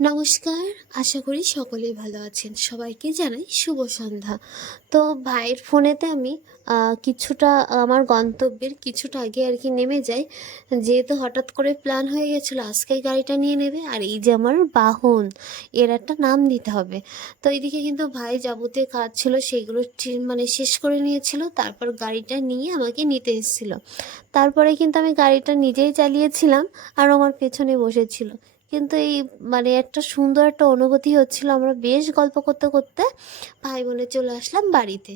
নমস্কার। আশা করি সকলেই ভালো আছেন। সবাইকে জানাই শুভ সন্ধ্যা। তো ভাইয়ের ফোনেতে আমি কিছুটা আমার গন্তব্যের কিছুটা আগে আর কি নেমে যাই। যেহেতু হঠাৎ করে প্ল্যান হয়ে গেছিলো আজকেই গাড়িটা নিয়ে নেবে, আর এই যে আমার বাহন, এর একটা নাম দিতে হবে। তো এইদিকে কিন্তু ভাই যাবতীয় কাজ ছিল সেগুলো মানে শেষ করে নিয়েছিল, তারপর গাড়িটা নিয়ে আমাকে নিতে এসেছিল। তারপরে কিন্তু আমি গাড়িটা নিজেই চালিয়েছিলাম আর আমার পেছনে বসেছিল। কিন্তু এই মানে একটা সুন্দর একটা অনুভূতি হচ্ছিল। আমরা বেশ গল্প করতে করতে ভাই বোনে চলে আসলাম বাড়িতে।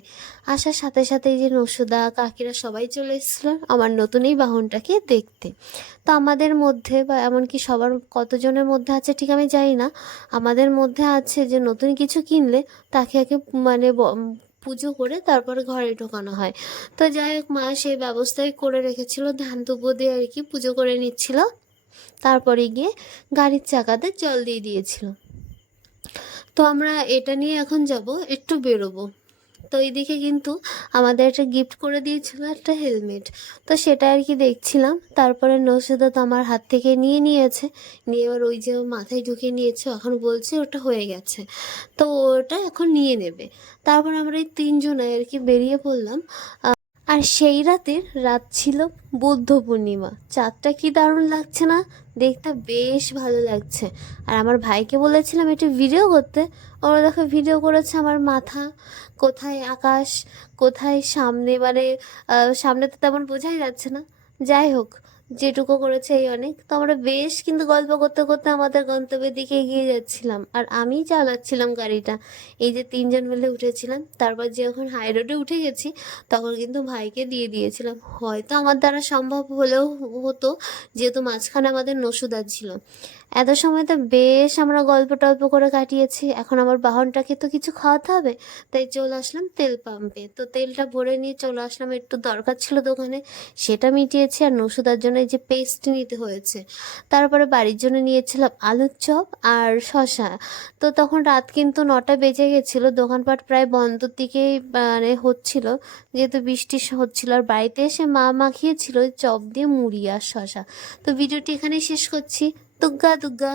আসার সাথে সাথে এই যে নসুদা কাকিরা সবাই চলে এসেছিলো আমার নতুন এই বাহনটাকে দেখতে। তো আমাদের মধ্যে বা এমনকি সবার কতজনের মধ্যে আছে ঠিক আমি জানি না, আমাদের মধ্যে আছে যে নতুন কিছু কিনলে তাকে আগে মানে পুজো করে তারপরে ঘরে ঢোকানো হয়। তো যাই হোক, মা সেই ব্যবস্থাই করে রেখেছিল, ধান দুব্বো দিয়ে আর কি পুজো করে নিচ্ছিল। তারপরে গিয়ে গাড়ির চাকাতে জল দিয়ে দিয়েছিল। তো আমরা এটা নিয়ে এখন যাব, একটু বেরোবো। তো এইদিকে কিন্তু আমাদের একটা গিফট করে দিয়েছিল একটা হেলমেট। তো সেটা আর কি দেখছিলাম। তারপরে নৌসেদা তো আমার হাত থেকে নিয়ে নিয়েছে, নিয়ে এবার ওই যে মাথায় ঢুকিয়ে নিয়েছে, এখন বলছে ওটা হয়ে গেছে, তো ওটা এখন নিয়ে নেবে। তারপর আমরা এই তিনজনে আর কি বেরিয়ে পড়লাম। আর সেই রাত ছিল বুদ্ধ পূর্ণিমা। চাঁদটা কি দারুণ লাগছে না? দেখতে বেশ ভালো লাগছে। আর আমার ভাইকে বলেছিলাম একটু ভিডিও করতে, ওরা দেখো ভিডিও করেছে আমার মাথা কোথায়, আকাশ কোথায়, সামনে মানে সামনে তো তেমন বোঝাই যাচ্ছে না। যাই হোক, যেটুকু করেছে এই অনেক। তো আমরা বেশ কিন্তু গল্প করতে করতে আমাদের গন্তব্যের দিকে এগিয়ে যাচ্ছিলাম, আর আমি চালাচ্ছিলাম গাড়িটা। এই যে তিনজন মিলে উঠেছিলাম, তারপর যখন হাই রোডে উঠে গেছি তখন কিন্তু ভাইকে দিয়ে দিয়েছিলাম। হয়তো আমার দ্বারা সম্ভব হলেও হতো, যেহেতু মাঝখানে আমাদের নসুদা ছিল। এত সময় তো বেশ আমরা গল্প টল্প করে কাটিয়েছি, এখন আমার বাহনটাকে তো কিছু খাওয়াতে হবে। তাই চলে আসলাম তেল পাম্পে। তো তেলটা ভরে নিয়ে চলে আসলাম, একটু দরকার ছিল দোকানে, সেটা মিটিয়েছি। আর নসুদার জন্য এই যে পেস্ট নিতে হয়েছে। তারপরে বাড়ির জন্য নিয়েছিলাম আলুর চপ আর শশা। তো তখন রাত কিন্তু 9টা বেজে গেছিলো, দোকানপাট প্রায় বন্ধর দিকেই মানে হচ্ছিল, যেহেতু বৃষ্টি হচ্ছিল। আর বাড়িতে এসে মা মাখিয়েছিল ওই চপ দিয়ে মুড়ি আর শশা। তো ভিডিওটি এখানেই শেষ করছি। দুগ্গা দুগ্গা।